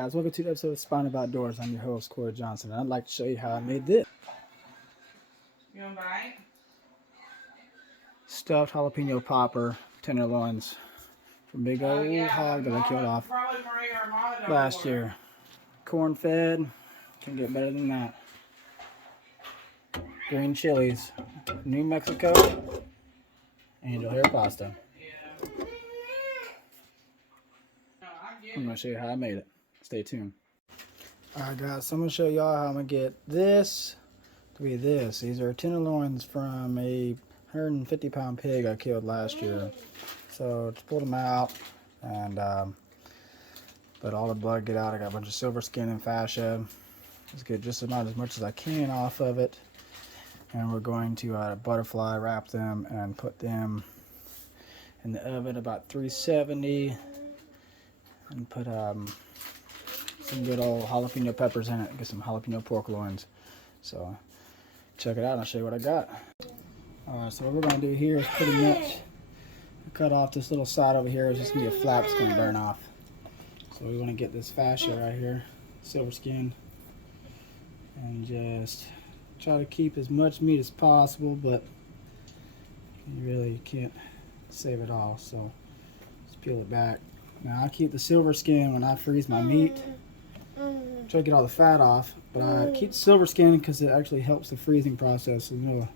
Guys, welcome to the episode of Spine About Doors. I'm your host, Corey Johnson, and I'd like to show you how I made this. You want to bite? Stuffed jalapeno popper tenderloins from big old hog that I killed off last year. Corn fed, can get better than that. Green chilies, New Mexico, angel hair pasta. I'm going to show you how I made it. Stay tuned. Alright guys, so I'm going to show y'all how I'm going to get this to be this. These are tenderloins from a 150-pound pig I killed last year. So just pulled them out and let all the blood get out. I got a bunch of silver skin and fascia. Just get just about as much as I can off of it. And we're going to butterfly wrap them and put them in the oven about 370 and put some good old jalapeno peppers in it. Get some jalapeno pork loins. So check it out and I'll show you what I got. Alright, so what we're going to do here is pretty much cut off this little side over here. It's just going to be a flap that's going to burn off. So we want to get this fascia right here, silver skin, and just try to keep as much meat as possible, but you really can't save it all. So just peel it back. Now I keep the silver skin when I freeze my meat. Try to get all the fat off, but I keep the silver skin because it actually helps the freezing process. There's no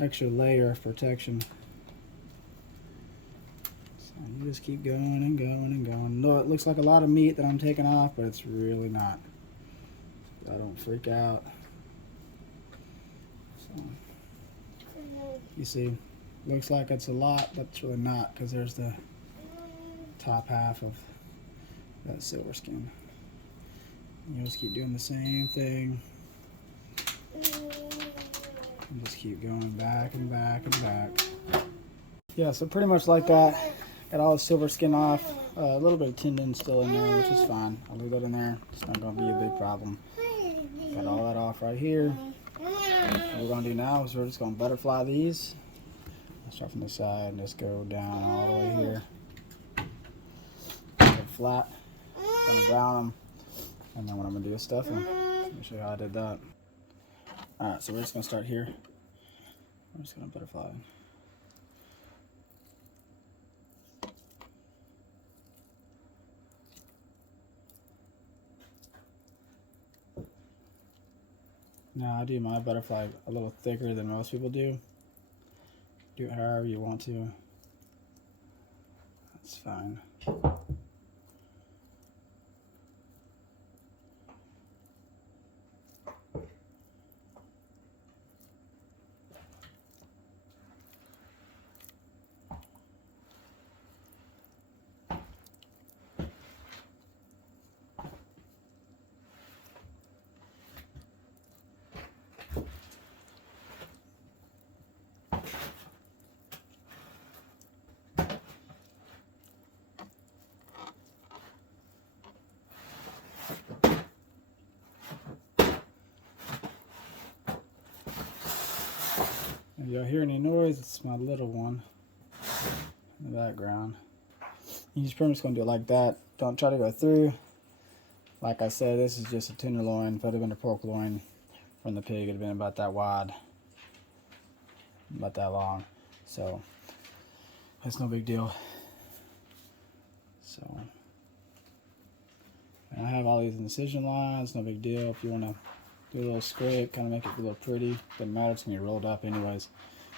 extra layer of protection. So you just keep going and going and going. No, it looks like a lot of meat that I'm taking off, but it's really not. So I don't freak out. So you see, looks like it's a lot, but it's really not because there's the top half of that silver skin. You just keep doing the same thing. And just keep going back and back and back. Yeah, so pretty much like that. Got all the silver skin off. A little bit of tendon still in there, which is fine. I'll leave that in there. It's not going to be a big problem. Got all that off right here. What we're going to do now is we're just going to butterfly these. I'll start from the side and just go down all the way here. Go flat. Going to brown them. And then what I'm going to do is stuff them. Let me show you how I did that. Alright, so we're just going to start here. We're just going to butterfly. Now I do my butterfly a little thicker than most people do. Do it however you want to. That's fine. If y'all hear any noise, it's my little one in the background. You're just pretty much going to do it like that. Don't try to go through. Like I said, this is just a tenderloin. If it had been a pork loin from the pig, it would have been about that wide, about that long. So that's no big deal. So and I have all these incision lines, no big deal. If you want to do a little scrape, kind of make it a little pretty, doesn't matter, it's going to be rolled up anyways.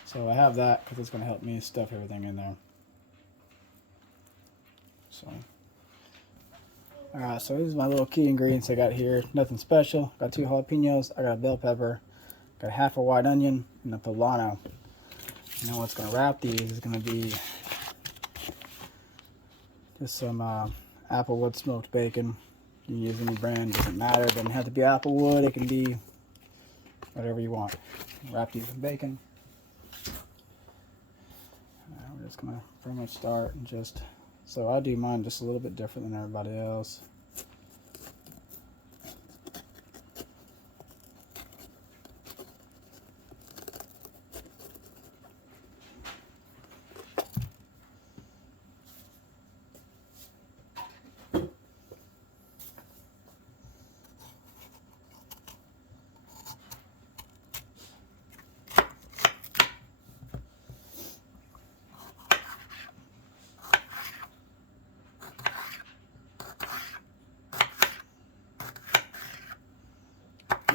So I have that because it's going to help me stuff everything in there. So, alright, so this is my little key ingredients I got here. Nothing special. Got 2 jalapenos, I got a bell pepper, got half a white onion, and a poblano. And then what's going to wrap these is going to be just some applewood smoked bacon. You can use any brand, doesn't matter. It doesn't have to be applewood, it can be whatever you want. Wrap these in bacon. We're just going to pretty much start and just, so I do mine just a little bit different than everybody else.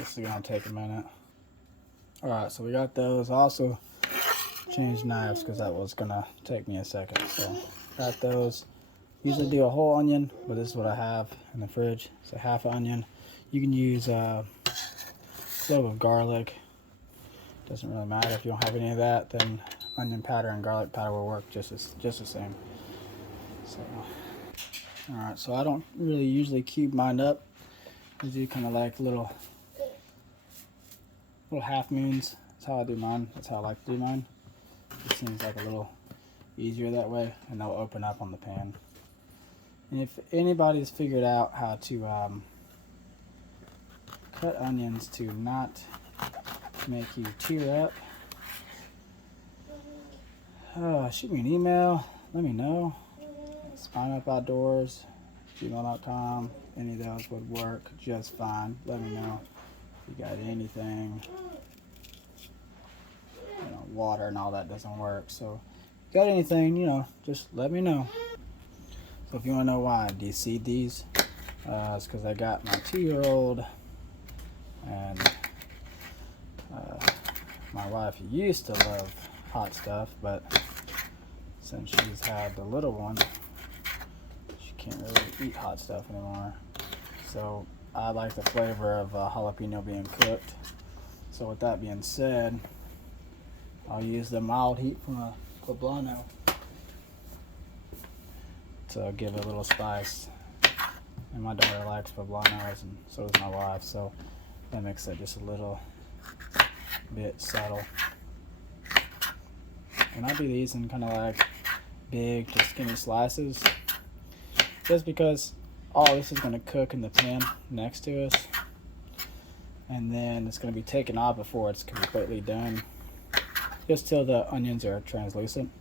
This is gonna take a minute. Alright, so we got those. I also changed knives because that was gonna take me a second. So got those. Usually do a whole onion, but this is what I have in the fridge. So half an onion. You can use a clove of garlic. Doesn't really matter if you don't have any of that. Then onion powder and garlic powder will work just the same. So, all right. So I don't really usually cube mine up. I do kind of like little half moons. That's how I do mine. That's how I like to do mine. It seems like a little easier that way, and they'll open up on the pan. And if anybody's figured out how to cut onions to not make you tear up, shoot me an email. Let me know. SpineUpOutdoors@gmail.com. Any of those would work just fine. Let me know if you got anything. Water and all that doesn't work. So if you got anything, just let me know. So if you want to know why I de-seed these, it's because I got my 2-year-old, and my wife used to love hot stuff, but since she's had the little one, she can't really eat hot stuff anymore. So I like the flavor of jalapeno being cooked. So with that being said, I'll use the mild heat from a poblano to give it a little spice. And my daughter likes poblanos, and so does my wife, so that makes it just a little bit subtle. And I do these in kind of like big to skinny slices, just because all this is going to cook in the pan next to us, and then it's going to be taken off before it's completely done, just till the onions are translucent.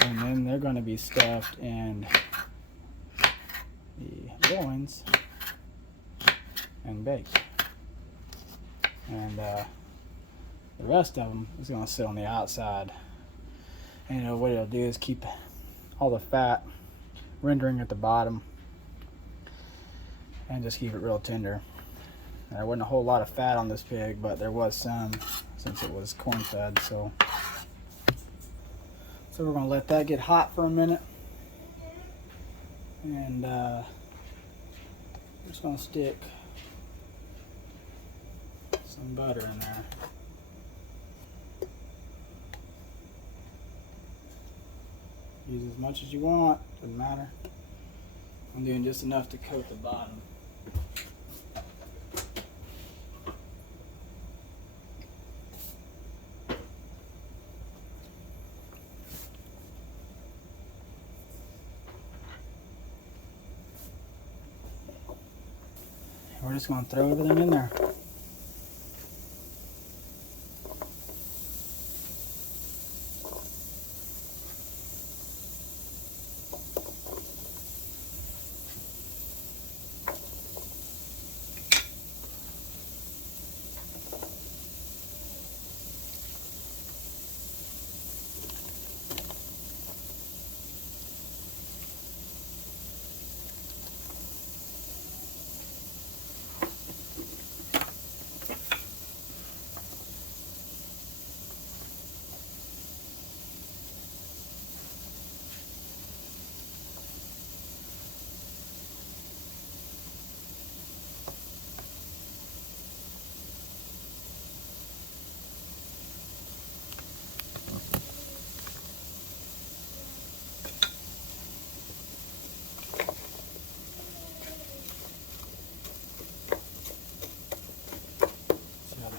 And then they're going to be stuffed in the loins and baked. And the rest of them is going to sit on the outside. And what it'll do is keep all the fat rendering at the bottom and just keep it real tender. And there wasn't a whole lot of fat on this pig, but there was some since it was corn fed. So we're going to let that get hot for a minute. And we're just going to stick some butter in there. Use as much as you want, doesn't matter. I'm doing just enough to coat the bottom. We're just going to throw everything in there.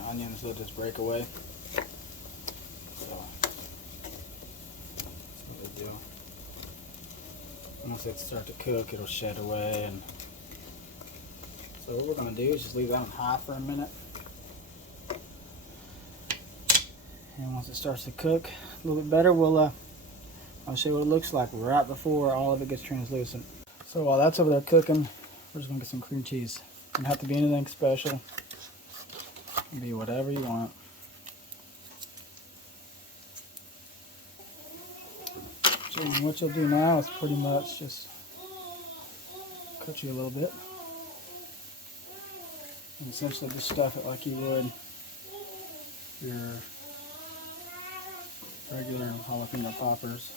Onions will just break away. So that's no big deal. Once they start to cook, it'll shed away. And so what we're going to do is just leave that on high for a minute. And once it starts to cook a little bit better, I'll show you what it looks like right before all of it gets translucent. So while that's over there cooking, we're just going to get some cream cheese. Doesn't have to be anything special. It can be whatever you want. So what you'll do now is pretty much just cut you a little bit. And essentially just stuff it like you would your regular jalapeno poppers.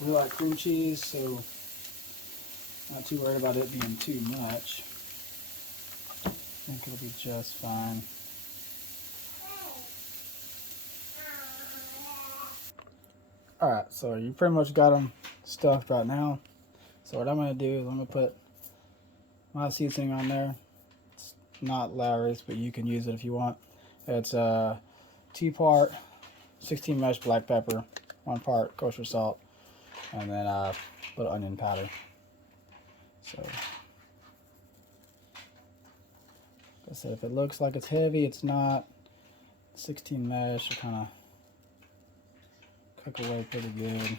We like cream cheese, so not too worried about it being too much. I think it'll be just fine. Alright, so you pretty much got them stuffed right now. So what I'm going to do is I'm going to put my seasoning on there. It's not Lawry's, but you can use it if you want. It's a 2-part 16 mesh black pepper, 1 part kosher salt, and then a little onion powder. So, like I said, if it looks like it's heavy, it's not. 16 mesh will kind of cook away pretty good,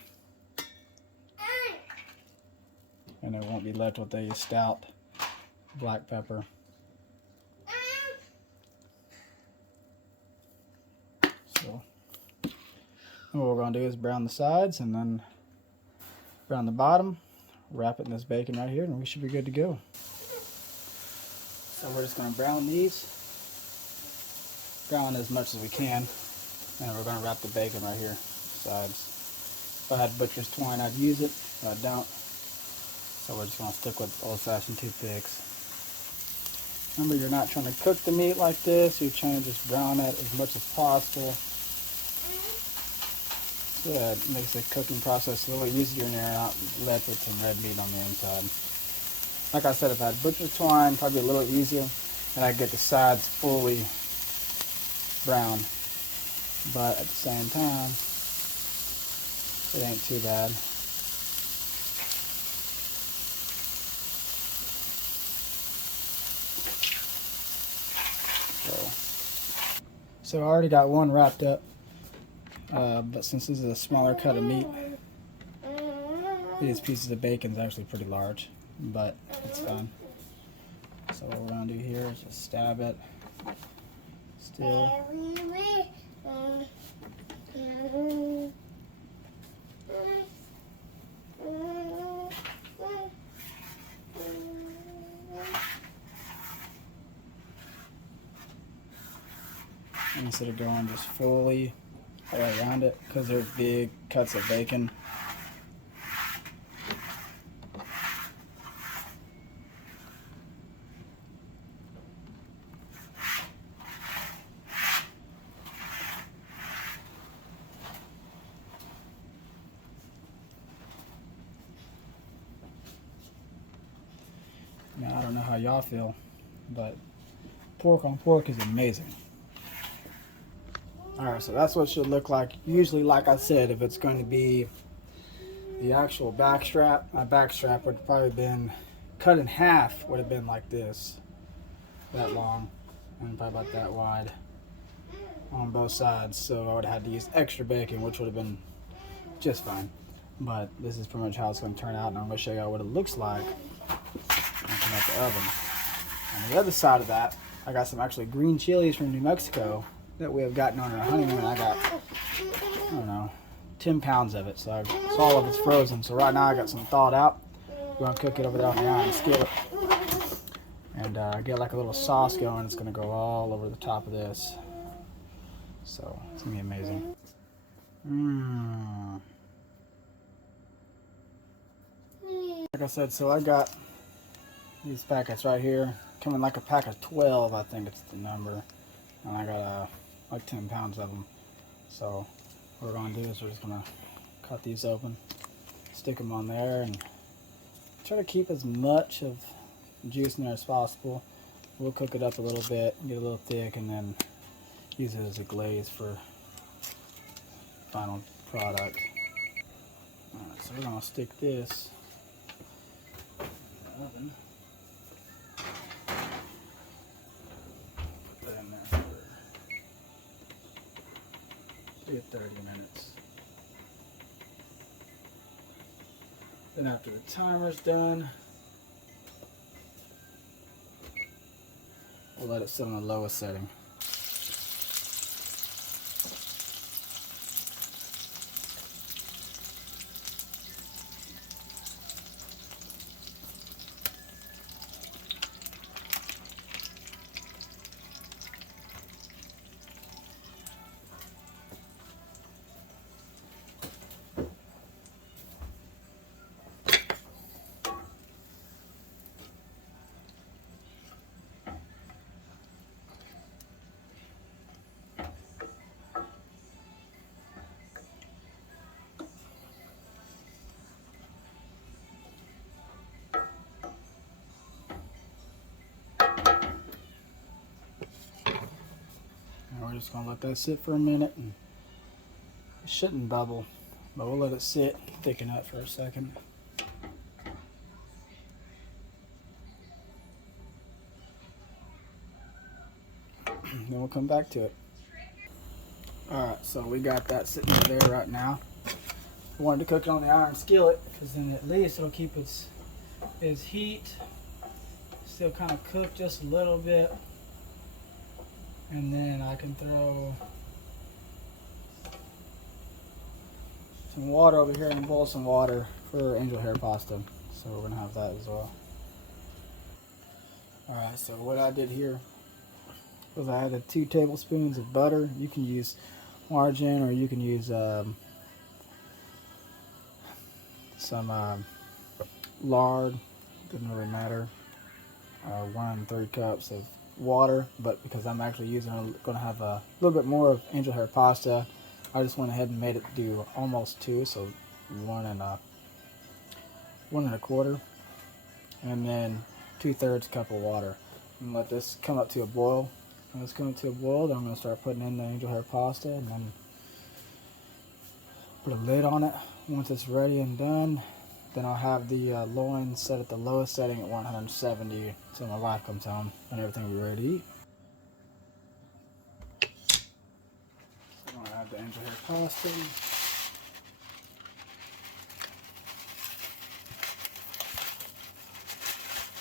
and it won't be left with a stout black pepper. So what we're going to do is brown the sides and then brown the bottom, wrap it in this bacon right here, and we should be good to go. So we're just going to brown these, brown as much as we can, and we're going to wrap the bacon right here, sides. If I had butcher's twine, I'd use it, but I don't. So we're just going to stick with old-fashioned toothpicks. Remember, you're not trying to cook the meat like this, you're trying to just brown it as much as possible. Yeah, it makes the cooking process a little easier and you're not left with some red meat on the inside. Like I said, if I had butcher's twine, probably a little easier, and I'd get the sides fully brown. But at the same time, it ain't too bad. So I already got one wrapped up, but since this is a smaller cut of meat, these pieces of bacon is actually pretty large, but it's fine. So what we're going to do here is just stab it still. Instead of going just fully all around it, because they're big cuts of bacon. Now, I don't know how y'all feel, but pork on pork is amazing. Alright, so that's what it should look like. Usually, like I said, if it's going to be the actual back strap, my back strap would have probably been cut in half, would have been like this, that long, and probably about that wide on both sides. So I would have had to use extra bacon, which would have been just fine. But this is pretty much how it's going to turn out, and I'm going to show you what it looks like when I come out the oven. On the other side of that, I got some actually green chilies from New Mexico that we have gotten on our honeymoon. I got, I don't know, 10 pounds of it. So all of it's frozen. So right now I got some thawed out. We're going to cook it over there on the iron skillet. And get like a little sauce going. It's going to go all over the top of this. So it's going to be amazing. Like I said, so I got these packets right here. Come in like a pack of 12, I think it's the number. And I got like 10 pounds of them. So what we're going to do is we're just going to cut these open, stick them on there, and try to keep as much of juice in there as possible. We'll cook it up a little bit, get a little thick, and then use it as a glaze for final product. Alright, so we're gonna stick this in the oven. Put that in there for 30 minutes. Then after the timer's done, we'll let it sit on the lowest setting. We're just going to let that sit for a minute, and it shouldn't bubble, but we'll let it sit, thicken up for a second. Then we'll come back to it. Alright, so we got that sitting over there right now. I wanted to cook it on the iron skillet because then at least it'll keep its heat still kind of cooked just a little bit. And then I can throw some water over here and boil some water for angel hair pasta. So we're gonna have that as well. Alright, so what I did here was I added 2 tablespoons of butter. You can use margarine or you can use some lard, doesn't really matter. 1 3 cups of water, but because I'm actually going to have a little bit more of angel hair pasta, I just went ahead and made it do almost 2, so 1 1¼ and then 2/3 cup of water, and let this come up to a boil. When it's coming to a boil, then I'm going to start putting in the angel hair pasta and then put a lid on it. Once it's ready and done, then I'll have the loin set at the lowest setting at 170 until my wife comes home and everything will be ready to eat. So I'm going to add the angel hair pasta.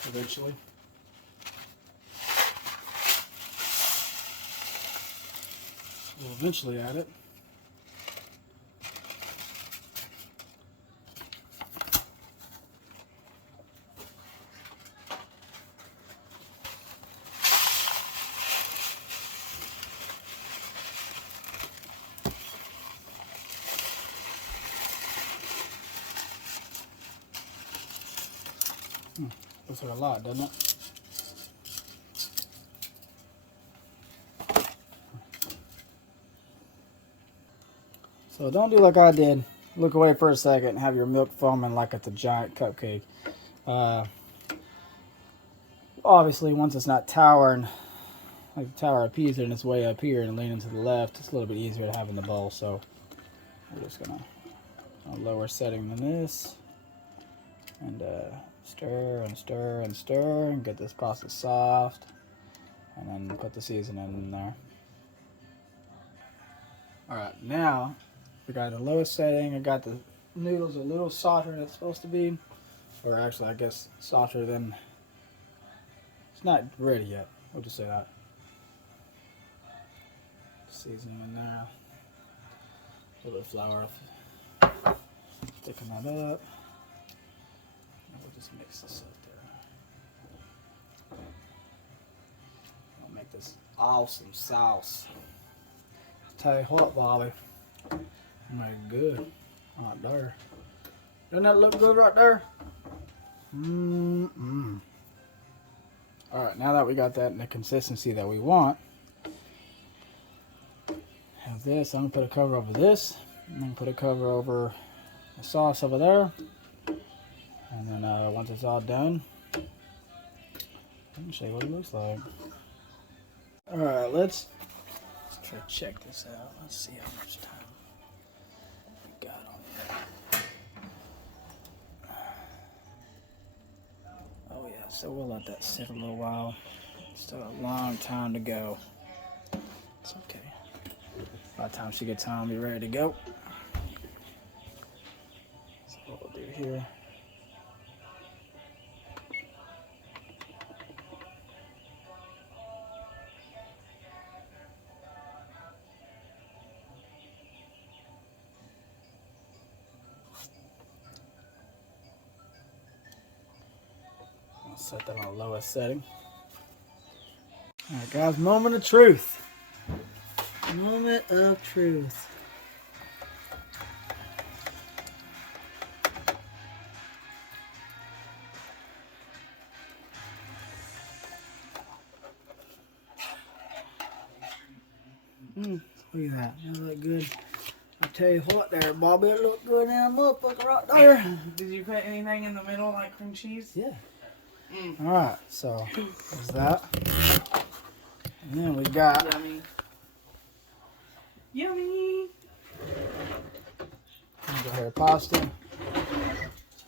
Eventually. We'll eventually add it. Looks like a lot, doesn't it? So don't do like I did. Look away for a second and have your milk foaming like it's a giant cupcake. Obviously, once it's not towering like the Tower of Pisa and it's way up here and leaning to the left, it's a little bit easier to have in the bowl. So we're just gonna lower setting than this, and stir and stir and stir and get this pasta soft, and then put the seasoning in there. Alright, now we got the lowest setting. I got the noodles a little softer than it's supposed to be, or actually I guess softer than, it's not ready yet, we'll just say that. Seasoning in there, a little bit of flour, thicken that up. We'll just mix this up there. I'll make this awesome sauce. Tell you what, Bobby, make good right there. Doesn't that look good right there? Alright, now that we got that in the consistency that we want, have this. I'm going to put a cover over this, and then put a cover over the sauce over there. And then once it's all done, let me show you what it looks like. Alright, let's try to check this out. Let's see how much time. got on. Oh yeah, so we'll let that sit a little while. Still a long time to go. It's okay. By the time she gets home, be ready to go. So what we'll do here. I'll set that on the lowest setting. Alright guys, moment of truth. Moment of truth. Look at that. That look good. I tell you what there, Bobby, it looked good in a motherfucker right there. Did you put anything in the middle like cream cheese? Yeah. Alright, so there's that. And then we got Yummy. Yummy. go here pasta.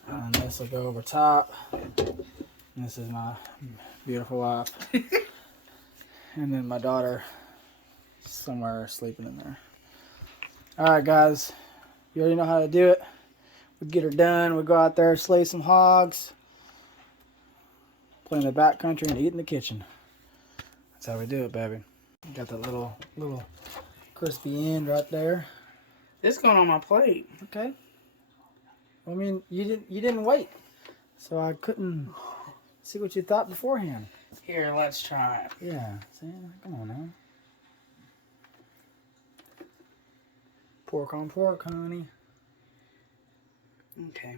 And this will go over top. And this is my beautiful wife. And then my daughter somewhere sleeping in there. Alright guys, you already know how to do it. We get her done, we go out there, slay some hogs, play in the back country, and eat in the kitchen. That's how we do it, baby. Got that little crispy end right there. This going on my plate. Okay. I mean, you didn't wait, so I couldn't see what you thought beforehand. Here, let's try it. Yeah, see, come on now. Pork on pork, honey. Okay.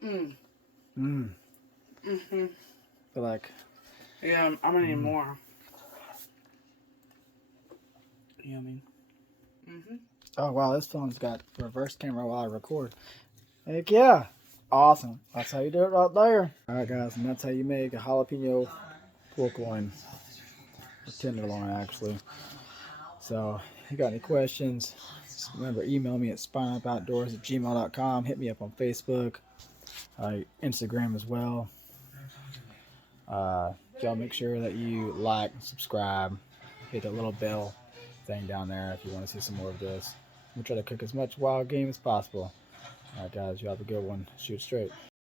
Feel like. Yeah, I'm gonna need more. Yummy. Oh wow, this phone's got reverse camera while I record. Heck yeah. Awesome. That's how you do it right there. Alright guys, and that's how you make a jalapeno pork loin. Or tenderloin actually. So if you got any questions, just remember email me at spineupoutdoors@gmail.com. Hit me up on Facebook, Instagram as well. Y'all make sure that you like, subscribe, hit that little bell thing down there if you want to see some more of this. We'll try to cook as much wild game as possible. Alright guys, you have a good one. Shoot straight.